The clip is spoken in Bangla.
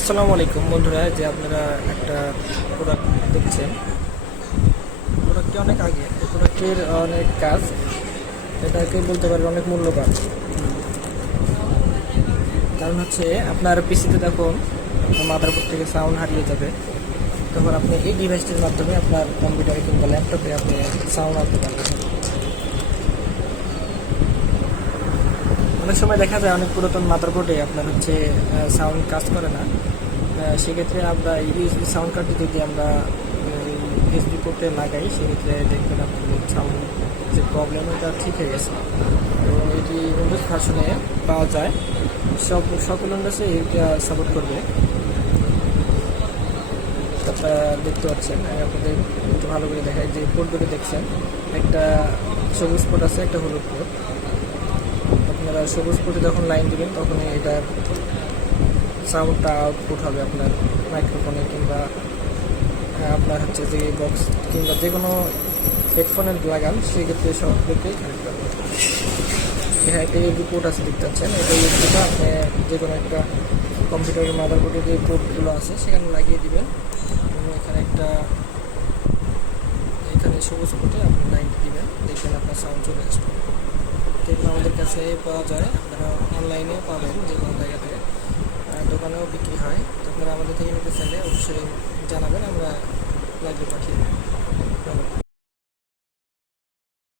আসসালামু আলাইকুম বন্ধুরা, যে আপনারা একটা প্রোডাক্ট দেখছেন। প্রোডাক্টটি অনেক আগে, এই প্রোডাক্টের অনেক কাজ, এটাকে বলতে পারেন অনেক মূল্যবান। কারণ হচ্ছে আপনার পিসিতে দেখুন আপনার মাদারবোর্ড থেকে সাউন্ড হারিয়ে যাবে, তখন আপনি এই ডিভাইসটির মাধ্যমে আপনার কম্পিউটারে কিংবা ল্যাপটপে আপনি সাউন্ড আনতে পারবেন। অনেক সময় দেখা যায় অনেক পুরাতন মাদারবোর্ডে আপনার হচ্ছে সাউন্ড কাজ করে না। সেক্ষেত্রে আমরা এই সাউন্ড কার্ডটি যদি আমরা এসডি পোর্টে লাগাই, সেক্ষেত্রে দেখবেন আপনি সাউন্ড যে প্রবলেম এটা ঠিক হয়ে গেছে। এবং এটি উইন্ডোজ ভার্সনে পাওয়া যায়, সকল উইন্ডোজে এটা সাপোর্ট করবে। আপনারা দেখতে পাচ্ছেন, আপনাদের একটু ভালো করে দেখায় যে পোর্টগুলো দেখছেন, একটা সবুজ পোর্ট আছে, একটা হলুদ পোর্ট। আপনারা সবুজ পোর্টে যখন লাইন দেবেন তখন এটার সাউন্ডটা আউটপুট হবে আপনার মাইক্রোফোনে কিংবা আপনার হচ্ছে যে বক্স কিংবা যে কোনো হেডফোনে লাগান, সেক্ষেত্রে সবগুলোকেই কানেক্ট করবে। এখানে একটা ইউএসবি পোর্ট আছে দেখতে পাচ্ছেন, এটা ইউএসবিটা আপনি যে কোনো একটা কম্পিউটারের মাদারবোর্ডে যে পোর্টগুলো আছে সেখানে লাগিয়ে দিবেন এবং এখানে সবুজ পোর্টে আপনি লাইনটি দিবেন, দেখবেন আপনার সাউন্ড চলে আসবে। এগুলো আমাদের কাছে পাওয়া যায়, আপনারা অনলাইনেও পাবেন, যে কোনো জায়গাতে দোকানেও বিক্রি হয়। তো আপনারা আমাদের থেকে নিতে চাইলে অবশ্যই জানাবেন, আমরা লাগিয়ে পাঠিয়ে দেবো। ধন্যবাদ।